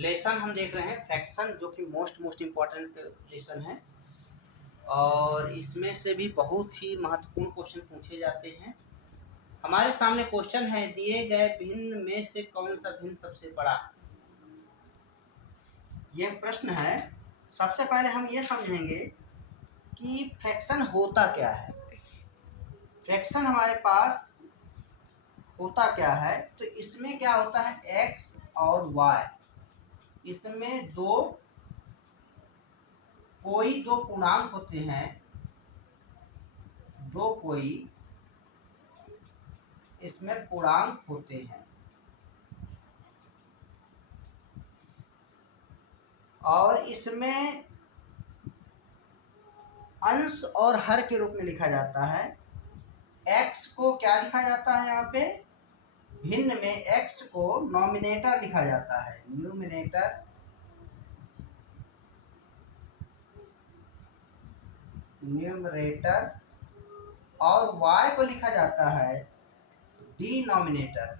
Lesson हम देख रहे हैं फ्रैक्शन, जो कि मोस्ट इम्पॉर्टेंट लेसन है और इसमें से भी बहुत ही महत्वपूर्ण क्वेश्चन पूछे जाते हैं। हमारे सामने क्वेश्चन है, दिए गए भिन्न में से कौन सा भिन्न सबसे बड़ा। ये प्रश्न है। सबसे पहले हम ये समझेंगे कि फ्रैक्शन होता क्या है। फ्रैक्शन हमारे पास होता क्या है, तो इसमें क्या होता है, x और y, इसमें कोई दो पूर्णांक होते हैं, कोई इसमें पूर्णांक होते हैं और इसमें अंश और हर के रूप में लिखा जाता है। x को क्या लिखा जाता है, यहाँ पे भिन्न में x को नॉमिनेटर लिखा जाता है, न्यूमिनेटर, न्यूमरेटर, और y को लिखा जाता है डिनोमिनेटर।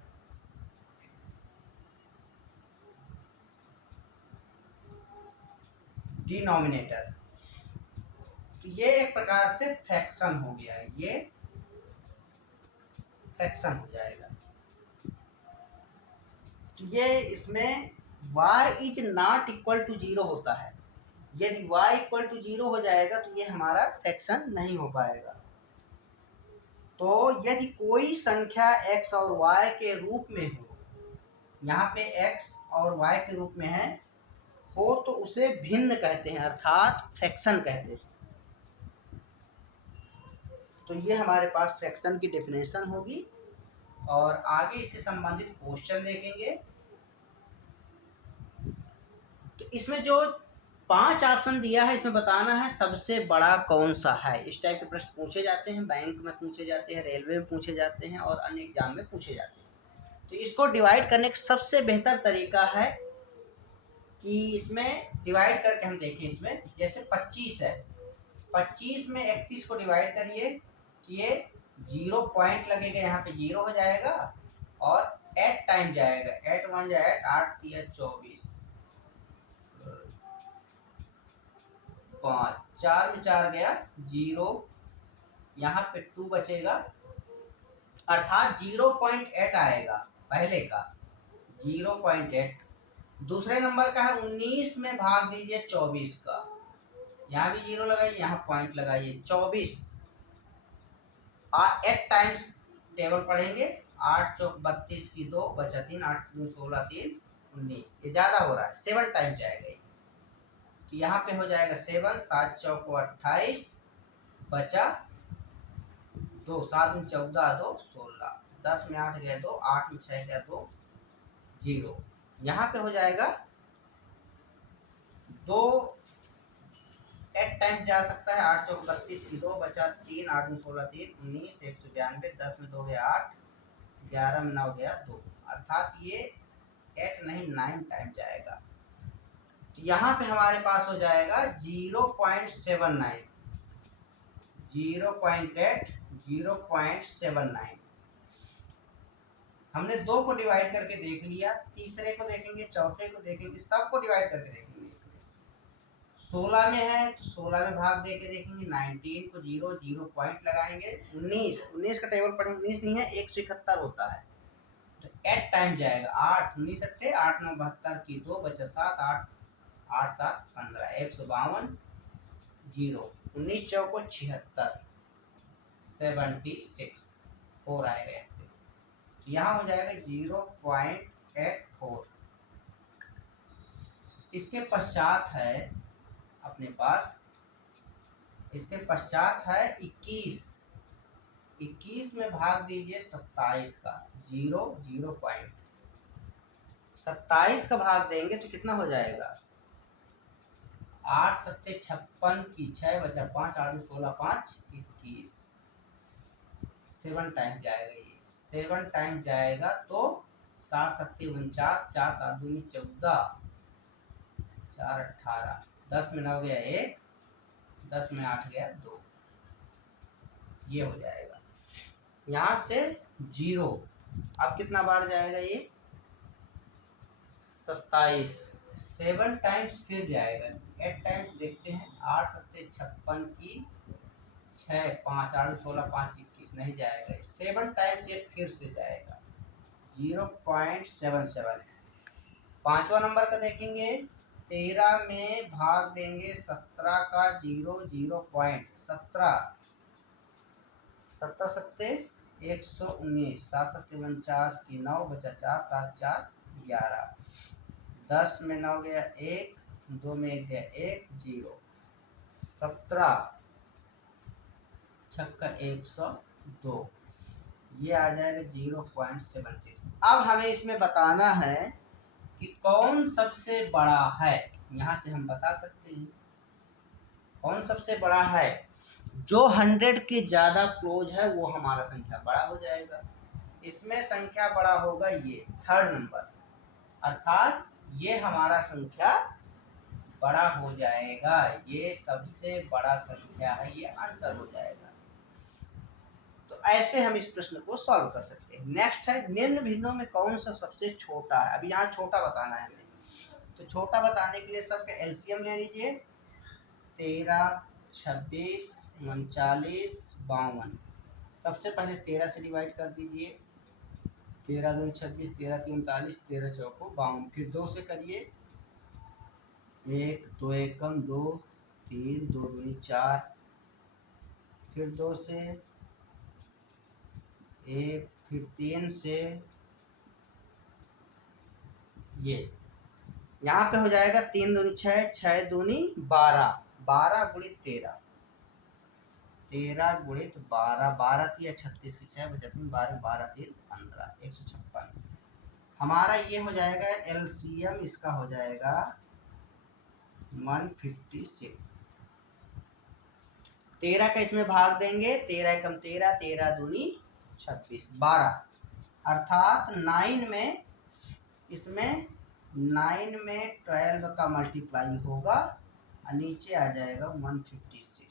डिनोमिनेटर, तो ये एक प्रकार से फ्रैक्शन हो गया है, ये फ्रैक्शन हो जाएगा। तो ये इसमें y is not equal to 0 होता है। यदि y इक्वल टू 0 हो जाएगा तो ये हमारा फ्रैक्शन नहीं हो पाएगा। तो यदि कोई संख्या x और y के रूप में हो, यहाँ पे x और y के रूप में है हो, तो उसे भिन्न कहते हैं, अर्थात फ्रैक्शन कहते हैं। तो ये हमारे पास फ्रैक्शन की डेफिनेशन होगी और आगे इससे संबंधित क्वेश्चन देखेंगे। तो इसमें जो 5 ऑप्शन दिया है, इसमें बताना है सबसे बड़ा कौन सा है। इस टाइप के प्रश्न पूछे जाते हैं, बैंक में पूछे जाते हैं, रेलवे में पूछे जाते हैं और अन्य एग्जाम में पूछे जाते हैं। तो इसको डिवाइड करने का सबसे बेहतर तरीका है कि इसमें डिवाइड करके हम देखें। इसमें जैसे 25 है, 25 में 31 को डिवाइड करिए, ये 0 पॉइंट लगेगा, यहाँ पे 0 हो जाएगा और 8 टाइम जाएगा, 8 1 जा 8, 8 3 24, 5 4 में 4 गया 0, यहाँ पे 2 बचेगा, अर्थात 0.8 आएगा पहले का, 0.8। दूसरे नंबर का है 19 में भाग दीजिए 24 का, यहाँ भी 0 लगाइए, यहाँ पॉइंट लगाइए, 24। 8 टाइम्स टेबल पढ़ेंगे, 8 चौक 32 की 2 बचा 3, 8 2 16 3 19, ये ज्यादा हो रहा है, 7 टाइम जाएगा ये। तो यहाँ पे हो जाएगा 7, 7 चौक 28 बचा 2, 7 में 14 2 16, 10 में 8 गया 2, 8 में 6 गया 2 0, यहाँ पे हो जाएगा 2 8 टाइम जा सकता है, 8 चौक 32 की 2 बचा 3, 8 में 16 3 19, 192, 10 में 2 गया 8, 11 में 9 गया 2, अर्थात ये 8 नहीं 9 टाइम जाएगा। तो यहाँ पे हमारे पास हो जाएगा 0.79, 0.8 0.79। हमने 2 को डिवाइड करके देख लिया, तीसरे को देखेंगे, चौथे को देखेंगे, सबको डिवाइड करके देखेंगे। इसमें 16 में है तो 16 में भाग दे के देखेंगे, 19 को 0 0 पॉइंट लगाएंगे, 19 का टेबल पढ़ेंगे, 19 नहीं है 171 होता है, तो 8 टाइम जाएगा, 8 19 अट्ठे 8 9 72 की 2 बचा 7, 8 8 7 15, 152 0, 19 चौको 76, 76 4 आएगा यहाँ पे। तो यहाँ हो जाएगा 0.84। इसके पश्चात है अपने पास, इसके पश्चात है 21, 21 में भाग दीजिए 27 का, 0 0 पॉइंट, 27 का भाग देंगे तो कितना हो जाएगा, 8 सत्ते 56 की 6 बचा 5, 8 में 16 5 21, 7 टाइम जाएगा, ये 7 टाइम जाएगा तो 7 सत्ते 49, 4 7 दूनी 14, 4 18, 10 में 9 गया 1, 10 में 8 गया 2, ये हो जाएगा। यहाँ से 0, अब कितना बार जाएगा ये, 27, 7 टाइम्स फिर जाएगा, 8 टाइम्स देखते हैं। 8 सत्ते 56 की 6 5 8 16 5 21 नहीं जाएगा, 7 टाइम्स ये फिर से जाएगा 0.77। पांचवा नंबर का देखेंगे, 13 में भाग देंगे 17 का 0.17, 17 सत्ते 119, 7 सत्ते 49 की 9 बचा 4, 7 4 11, 10 में 9 गया 1, 2 में 1 गया 1, 0, 17 छक्का 102, ये आ जाएगा 0.76। अब हमें इसमें बताना है कि कौन सबसे बड़ा है। यहाँ से हम बता सकते हैं कौन सबसे बड़ा है। जो 100 के ज़्यादा क्लोज है वो हमारा संख्या बड़ा हो जाएगा। इसमें संख्या बड़ा होगा ये थर्ड नंबर, अर्थात ये हमारा संख्या बड़ा हो जाएगा, ये सबसे बड़ा संख्या है, ये आंसर हो जाएगा। तो ऐसे हम इस प्रश्न को सॉल्व कर सकते हैं। नेक्स्ट है, निम्न भिन्नों में कौन सा सबसे छोटा है। अभी यहाँ छोटा बताना है हमें, तो छोटा बताने के लिए सबका एलसीएम ले लीजिए। 13 26 39 52, सबसे पहले 13 से डिवाइड कर दीजिए। 13 दूनी 26, 13 तीन 39, 13 चौको 52, फिर 2 से करिए। 1 2 एकम 2, 3 2 दूनी 4, फिर 2 से 1, फिर 3 से, ये यहाँ पे हो जाएगा 3 दूनी 6, 6 दूनी 12, 12 गुणित 13, 13 गुणित 12, 12 तिया 36 की 6 बचा 3, 12 12 3 15, 156। हमारा ये हो जाएगा एलसीएम, इसका हो जाएगा 156। 13 का इसमें भाग देंगे, 13 एकम 13, 13 दूनी 26, 12, अर्थात 9 में, इसमें 9 में 12 का मल्टीप्लाई होगा और नीचे आ जाएगा 156।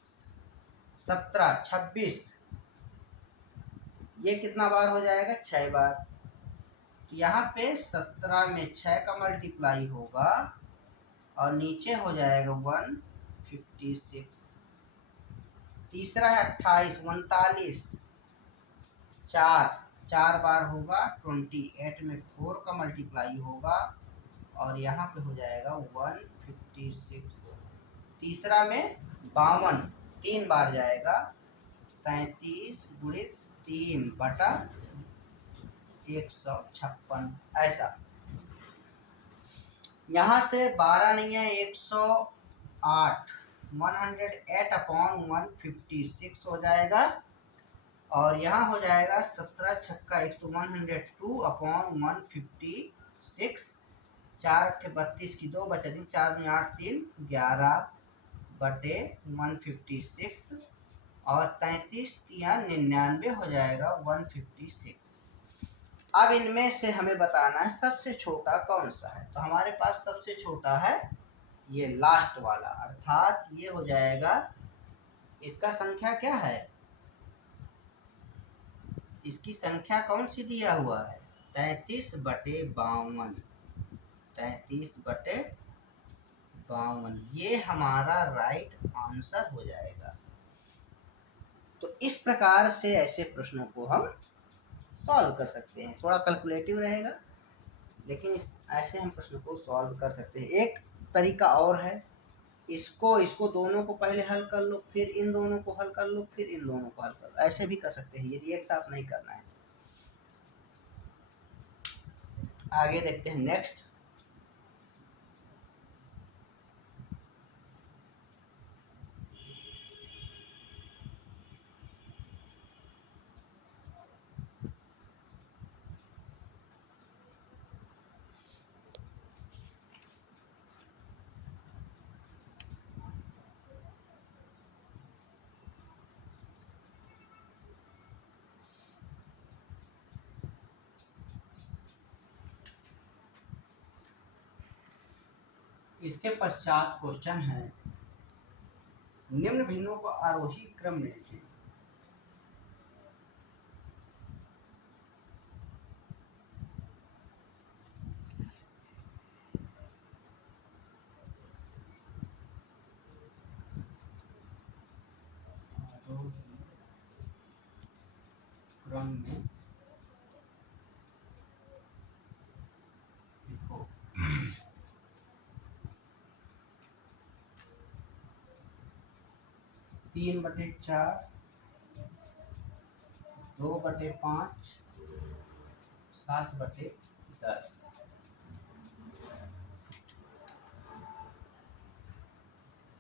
17 26, ये कितना बार हो जाएगा, 6 बार। तो यहाँ पे 17 में 6 का मल्टीप्लाई होगा और नीचे हो जाएगा 156। तीसरा है 28 39, 4 बार होगा, 28 में 4 का मल्टीप्लाई होगा और यहाँ पे हो जाएगा 156। तीसरा में 52, 3 बार जाएगा, 33 गुणित 3 बटा 156, ऐसा। यहाँ से 12 नहीं है, 108, 108 अपॉन 156 हो जाएगा और यहाँ हो जाएगा 17 छक्का 102 अपॉन 156, 4 32 की 2 बचा दी, 4 में 8 3 11 बटे 156 और 33 तिया 99 हो जाएगा 156। अब इनमें से हमें बताना है सबसे छोटा कौन सा है। तो हमारे पास सबसे छोटा है ये लास्ट वाला, अर्थात ये हो जाएगा, इसका संख्या क्या है, इसकी संख्या कौन सी दिया हुआ है, 33 बटे 52, 33 बटे 52, ये हमारा राइट आंसर हो जाएगा। तो इस प्रकार से ऐसे प्रश्नों को हम सॉल्व कर सकते हैं। थोड़ा कैलकुलेटिव रहेगा लेकिन ऐसे हम प्रश्न को सॉल्व कर सकते हैं। एक तरीका और है, इसको दोनों को पहले हल कर लो, फिर इन दोनों को हल कर लो, फिर इन दोनों को हल कर लो, ऐसे भी कर सकते हैं यदि एक साथ नहीं करना है। आगे देखते हैं नेक्स्ट। इसके पश्चात क्वेश्चन है, निम्न भिन्नों को आरोही क्रम में लिखें। क्रम में लिखो। 3/4, 2/5, 7/10।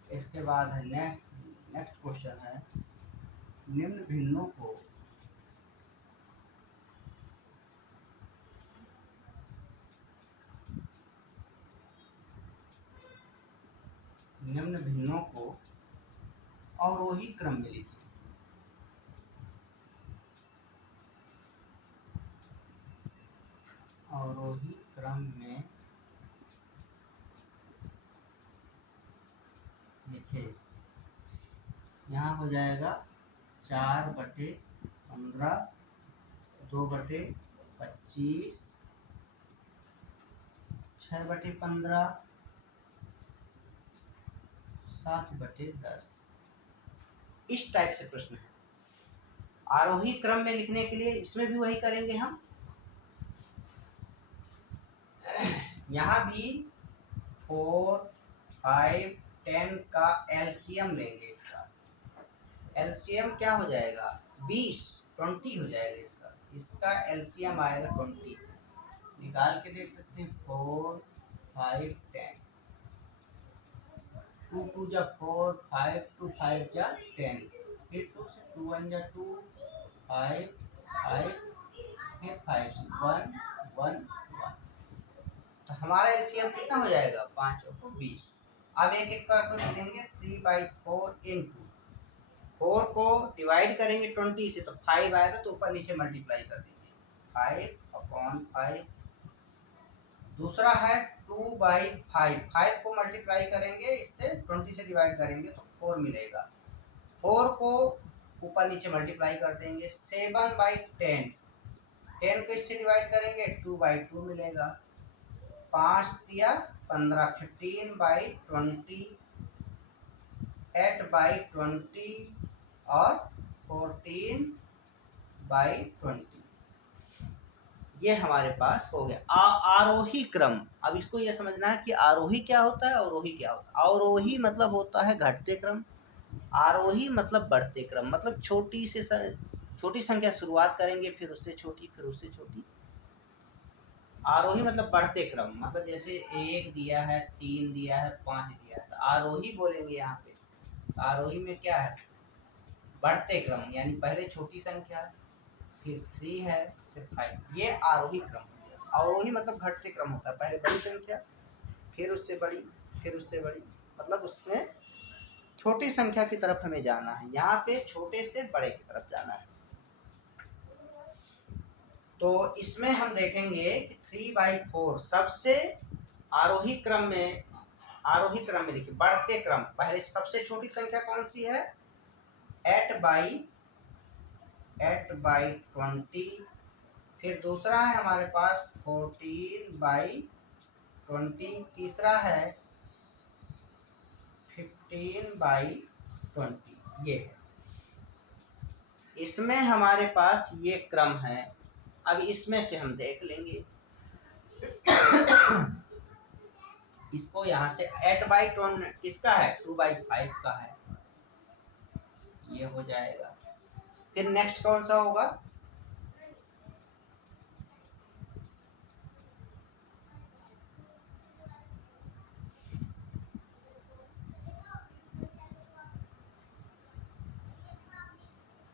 इसके बाद है नेक्स्ट क्वेश्चन है, निम्न भिन्नों को अवरोही क्रम में लिखिए। अवरोही क्रम में लिखे। यहाँ हो जाएगा 4/15, 2/25, 6/15, 7/10। इस टाइप से प्रश्न है। आरोही क्रम में लिखने के लिए इसमें भी वही करेंगे हम। यहाँ भी 4, 5, 10 का एलसीएम लेंगे। इसका एलसीएम क्या हो जाएगा? 20 हो जाएगा। इसका एलसीएम आएगा 20। निकाल के देख सकते हैं। 4, 5, 10, 2 2 जा 4, 5 2 5 जा 10, फिर 2 से 2 1 जा 2, 5 5, फिर 5 से 1 1 1। तो हमारा एलसीएम कितना हो जाएगा? 5 और 20। अब एक एक करके लिखेंगे। 3/4 इंटू 4 को डिवाइड करेंगे 20 से, तो 5 आएगा, तो ऊपर नीचे मल्टीप्लाई कर देंगे। 5/5। दूसरा है 2/5। 5 को मल्टीप्लाई करेंगे इससे, 20 से डिवाइड करेंगे तो 4 मिलेगा। 4 को ऊपर नीचे मल्टीप्लाई कर देंगे। 7/10। 10 को इससे डिवाइड करेंगे 2/2 मिलेगा। 5 दिया 15, 15/20, 8/20 और 14/20। ये हमारे पास हो गया आरोही क्रम। अब इसको ये समझना है कि आरोही क्या होता है, अवरोही क्या होता है। अवरोही मतलब होता है घटते क्रम, आरोही मतलब बढ़ते क्रम। मतलब छोटी संख्या शुरुआत करेंगे, फिर उससे छोटी, फिर उससे छोटी। आरोही मतलब बढ़ते क्रम। मतलब जैसे 1 दिया है, 3 दिया है, 5 दिया है, तो आरोही बोलेंगे यहाँ पे। आरोही में क्या है? बढ़ते क्रम, यानी पहले छोटी संख्या, फिर 3 है, फिर 5। ये आरोही क्रम हो गया। अवरोही मतलब घटते क्रम होता है। पहले बड़ी संख्या, फिर उससे बड़ी, फिर उससे बड़ी। मतलब उसमें छोटी संख्या की तरफ हमें जाना है। यहाँ पे छोटे से बड़े की तरफ जाना है। तो इसमें हम देखेंगे कि 3/4 सबसे आरोही क्रम में लिखिए। बढ़ते क्रम, पहले सबसे छोटी संख्या कौन सी है? 8/20। फिर दूसरा है हमारे पास 14/20। तीसरा है 15/20। ये है। इसमें हमारे पास ये क्रम है। अब इसमें से हम देख लेंगे। इसको यहाँ से 8/20 किसका है? 2/5 का है। ये हो जाएगा। फिर नेक्स्ट कौन सा होगा?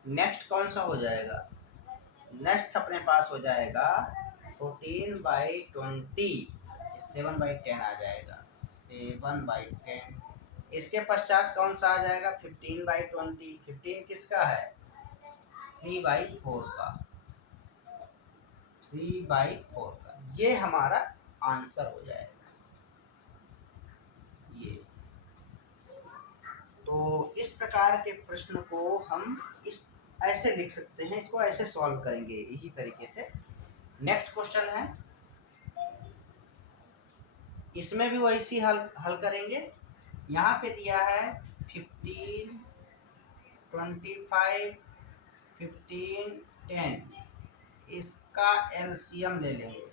नेक्स्ट कौन सा हो जाएगा? नेक्स्ट अपने पास हो जाएगा 14/20। 7/10 आ जाएगा। 7/10। इसके पश्चात कौन सा आ जाएगा? 15/20। 15 किसका है? 3/4 का। 3/4 का। ये हमारा आंसर हो जाएगा। ये तो इस प्रकार के प्रश्न को हम ऐसे लिख सकते हैं। इसको ऐसे सॉल्व करेंगे इसी तरीके से। नेक्स्ट क्वेश्चन है, इसमें भी वैसी हल करेंगे। यहाँ पे दिया है 15, 25, 15, 10, इसका एलसीएम ले लेंगे।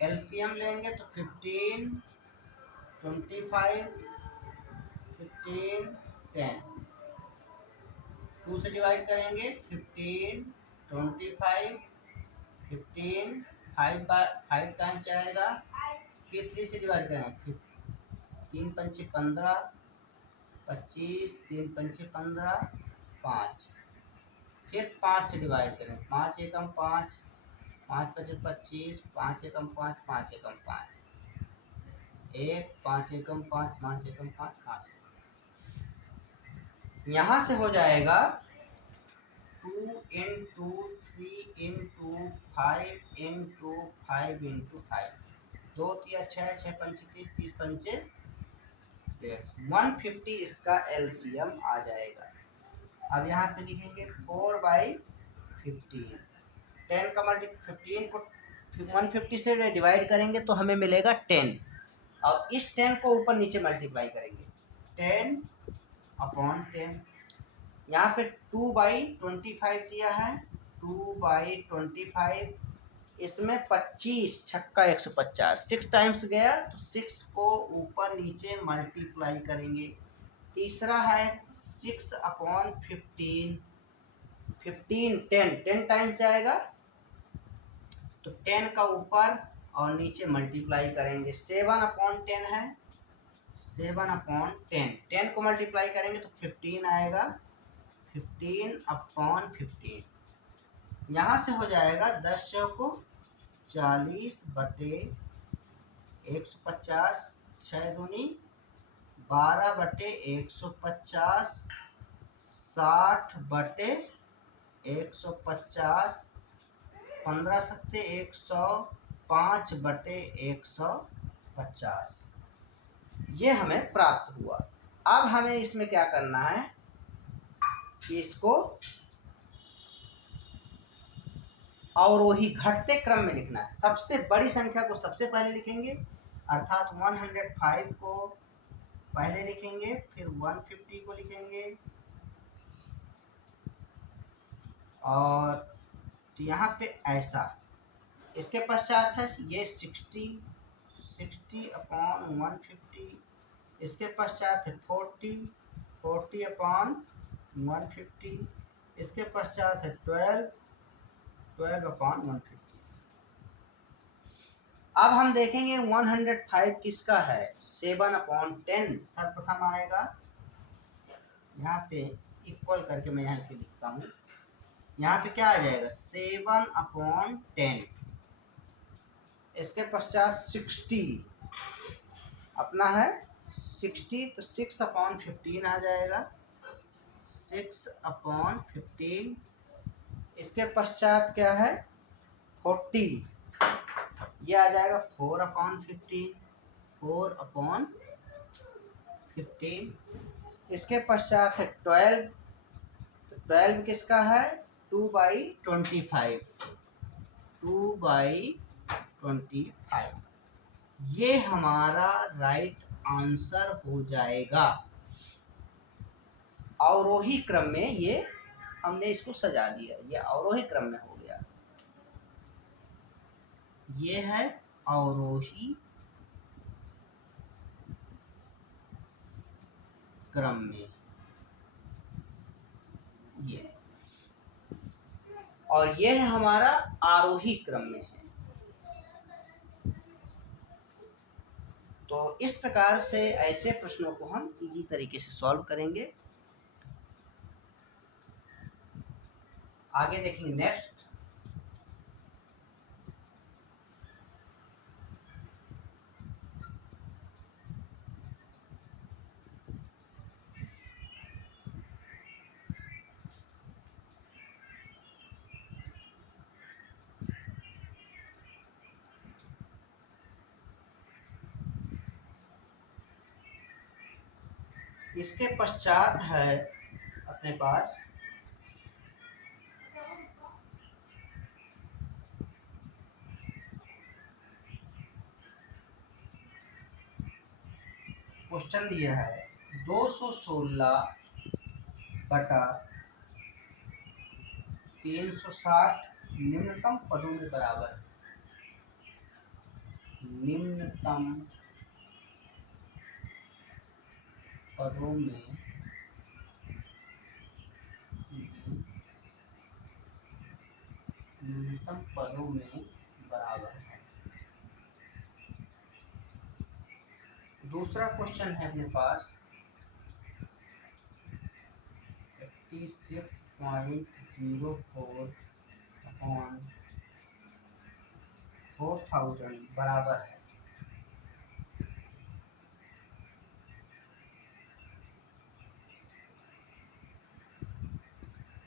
एलसीएम लेंगे तो 15, 25, 15, 10। 2 से डिवाइड करेंगे 15, 25, 15, 5 टाइम जाएगा। फिर 3 से डिवाइड करेंगे, 3 पंचे 15, 25, 3 पंचे 15, 5। फिर 5 से डिवाइड करें, 5 एकम 5, 5 पचे 25, 5 एकम 5, 5 एकम 5, 1, 5 एकम 5, 5 एकम 5, 5। यहाँ से हो जाएगा 2 इंटू 3 इंटू 5 इंटू 5 इंटू 5, 2 तिया 6, 6 पंचे 30, 30 पंचे 150 इसका एलसीएम आ जाएगा। अब यहाँ पे लिखेंगे 4/15। 10 का मल्टी 15 को 150 से डिवाइड करेंगे तो हमें मिलेगा 10, और इस 10 को ऊपर नीचे मल्टीप्लाई करेंगे, 10/10। यहाँ पे 2/25 दिया है, 2/25, इसमें 25 छक्का 150, 6 टाइम्स गया तो 6 को ऊपर नीचे मल्टीप्लाई करेंगे। तीसरा है 6/15, 10 टाइम्स जाएगा तो 10 का ऊपर और नीचे मल्टीप्लाई करेंगे। 7/10 है, 7/10, 10 को मल्टीप्लाई करेंगे तो 15 आएगा, 15/15। यहाँ से हो जाएगा 10 चौको 40/150, 6 दूनी 12/150, 60/150, 15 सत्ते 100, 5/150। ये हमें प्राप्त हुआ। अब हमें इसमें क्या करना है कि इसको अवरोही घटते क्रम में लिखना है। सबसे बड़ी संख्या को सबसे पहले लिखेंगे, अर्थात 105 को पहले लिखेंगे, फिर 150 को लिखेंगे, और यहाँ पे ऐसा। इसके पश्चात है ये 60/150, इसके पश्चात है 40/150, इसके पश्चात है 12/150। अब हम देखेंगे 105 किसका है, 7/10 सर्वप्रथम आएगा। यहाँ पे इक्वल करके मैं यहाँ पे लिखता हूँ, यहाँ पे क्या आ जाएगा 7/10, इसके पश्चात 60 अपना है 60, तो 6/15 आ जाएगा, 6/15। इसके पश्चात क्या है 40, ये आ जाएगा 4/15, 4/15। इसके पश्चात है 12, 12 किसका है 2/25, 2/25। ये हमारा राइट आंसर हो जाएगा। अवरोही क्रम में ये हमने इसको सजा दिया, ये अवरोही क्रम में हो गया। ये है अवरोही क्रम में ये, और ये है हमारा आरोही क्रम में है। तो इस प्रकार से ऐसे प्रश्नों को हम इजी तरीके से सॉल्व करेंगे। आगे देखेंगे नेक्स्ट। इसके पश्चात है अपने पास क्वेश्चन दिया है 216/2 360 निम्नतम पदों में बराबर है। निम्नतम पदों में न्यूनतम पदों में बराबर है। दूसरा क्वेश्चन है अपने पास 86.04 अपॉन 4000 बराबर है।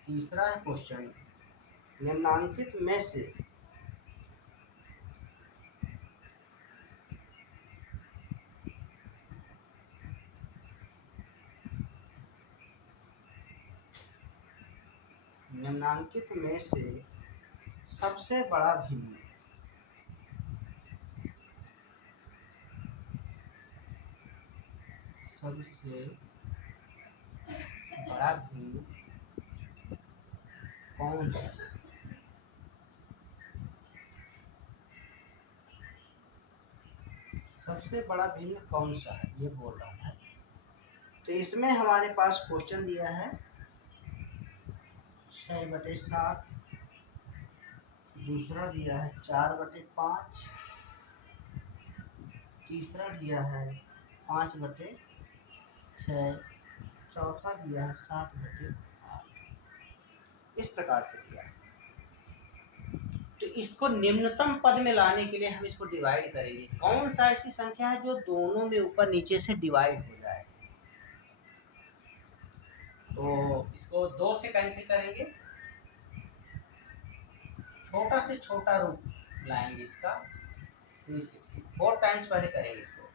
तीसरा है क्वेश्चन निम्नांकित में से सबसे बड़ा भिन्न कौन है? सबसे बड़ा भिन्न कौन सा है, ये बोल रहा है। तो इसमें हमारे पास क्वेश्चन दिया है 6/7, दूसरा दिया है 4/5, तीसरा दिया है 5/6, चौथा दिया है 7/8। इस प्रकार से दिया है। तो इसको निम्नतम पद में लाने के लिए हम इसको डिवाइड करेंगे। कौन सा ऐसी संख्या है जो दोनों में ऊपर नीचे से डिवाइड हो जाए? तो इसको 2 से कैंसिल करेंगे, छोटा से छोटा रूप लाएंगे इसका 360। 4 टाइम्स पहले करेंगे इसको।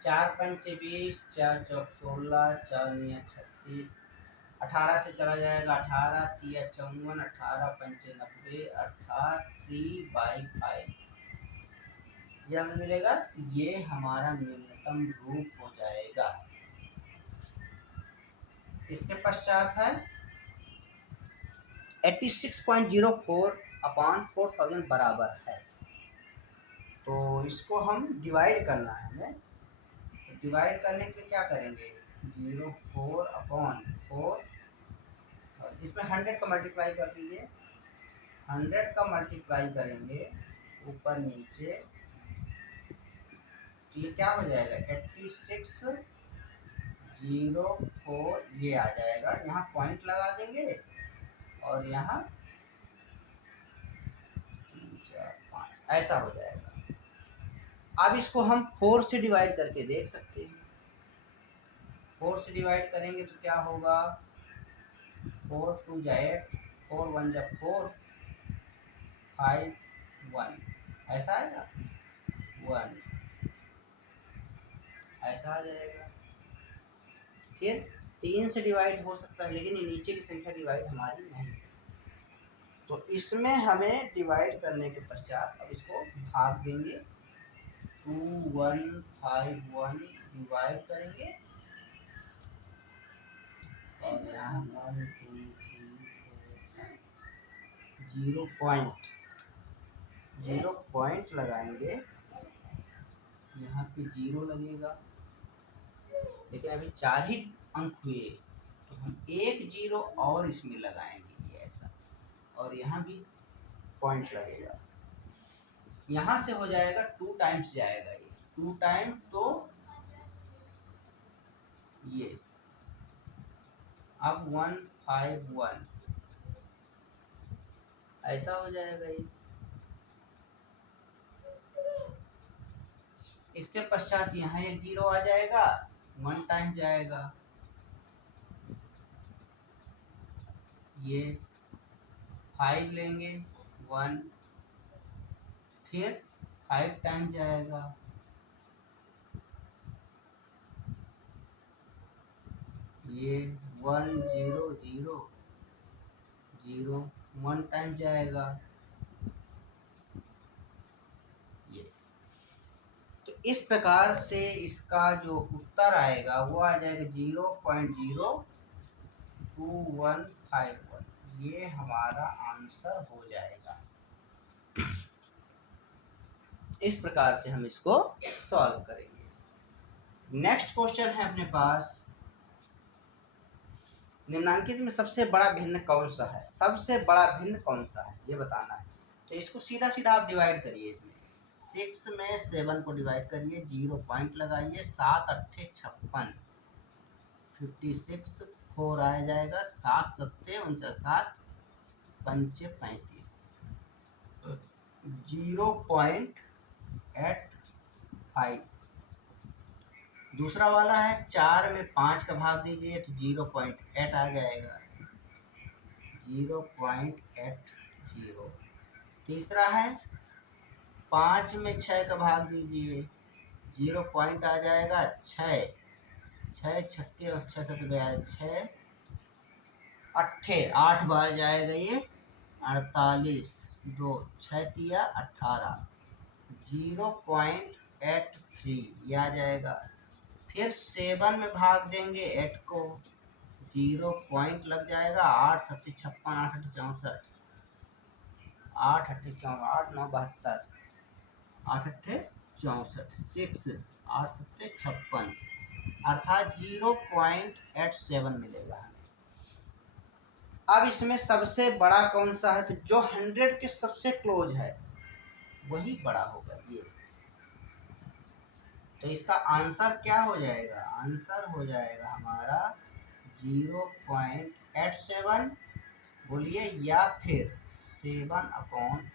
4×5 20, 4×4 16, 4×9 36, 18 से चला जाएगा 18, 3 54, 18×5 90, अर्थात 3/5 ये हमें मिलेगा। ये हमारा निम्नतम रूप हो जाएगा। इसके पश्चात है 86.04 अपॉन 4000 बराबर है। तो इसको हम डिवाइड करना है हमें। तो डिवाइड करने के लिए क्या करेंगे, 04/4, इसमें 100 का मल्टीप्लाई कर दीजिए। 100 का मल्टीप्लाई करेंगे ऊपर नीचे, तो ये क्या हो जाएगा 8604 ये आ जाएगा। यहाँ पॉइंट लगा देंगे और यहाँ 3 4 5 ऐसा हो जाएगा। अब इसको हम 4 से डिवाइड करके देख सकते हैं। 4 से डिवाइड करेंगे तो क्या होगा, 4 2 जा 8, 4 1 जा 4, 5 1 ऐसा आएगा, 1 ऐसा आ जाएगा। फिर 3 से डिवाइड हो सकता है, लेकिन ये नीचे की संख्या डिवाइड हमारी नहीं। तो इसमें हमें डिवाइड करने के पश्चात अब इसको भाग देंगे। 2151 डिवाइड करेंगे और यहाँ 1 2 3 4 0 पॉइंट लगाएंगे। यहाँ पे 0 लगेगा, लेकिन अभी 4 ही अंक हुए तो हम 1 0 और इसमें लगाएंगे, ये ऐसा, और यहाँ भी पॉइंट लगेगा। यहाँ से हो जाएगा 2 टाइम्स जाएगा, ये 2 टाइम, तो ये अब 151 ऐसा हो जाएगा ये। इसके पश्चात यहाँ एक 0 आ जाएगा, 1 टाइम जाएगा, ये 5 लेंगे 1, फिर 5 टाइम जाएगा, ये 1 0 0 0 1 टाइम जाएगा, ये। तो इस प्रकार से इसका जो उत्तर आएगा वो आ जाएगा 0.02151। ये हमारा आंसर हो जाएगा। इस प्रकार से हम इसको सॉल्व करेंगे। नेक्स्ट क्वेश्चन है अपने पास, निम्नांकित में सबसे बड़ा भिन्न कौन सा है? सबसे बड़ा भिन्न कौन सा है ये बताना है। तो इसको सीधा सीधा आप डिवाइड करिए, इसमें 6 में 7 को डिवाइड करिए, 0 पॉइंट लगाइए, 7 अट्ठे 56, 56 4 आ जाएगा, 7 सत्ते 59, पंचे 35, 0.85। दूसरा वाला है 4 में 5 का भाग दीजिए तो 0.8 आ जाएगा, 0.80। तीसरा है 5 में 6 का भाग दीजिए, 0 पॉइंट आ जाएगा 6, 6 छक्के और 6 सत्ते 6 अट्ठे 8 बार जाएगा ये, 48, 2 6 तिया 18, 0.83 ये आ जाएगा। फिर 7 में भाग देंगे 8 को, 0 पॉइंट लग जाएगा, 8 सत्ते 56, 8 अट्ठे 64, 8 अट्ठे 64, 8 9 72, 8 अट्ठे 64, 6 8 सत्ते 56, अर्थात 0.87 मिलेगा हमें। अब इसमें सबसे बड़ा कौन सा है? तो जो 100 के सबसे क्लोज है वही बड़ा होगा ये। तो इसका आंसर क्या हो जाएगा? आंसर हो जाएगा हमारा 0.87, बोलिए, या फिर 7/8।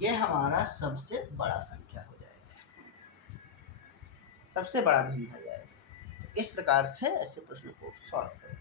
ये हमारा सबसे बड़ा संख्या हो जाएगा, सबसे बड़ा भिन्न हो जाएगा। तो इस प्रकार से ऐसे प्रश्न को सॉल्व करें।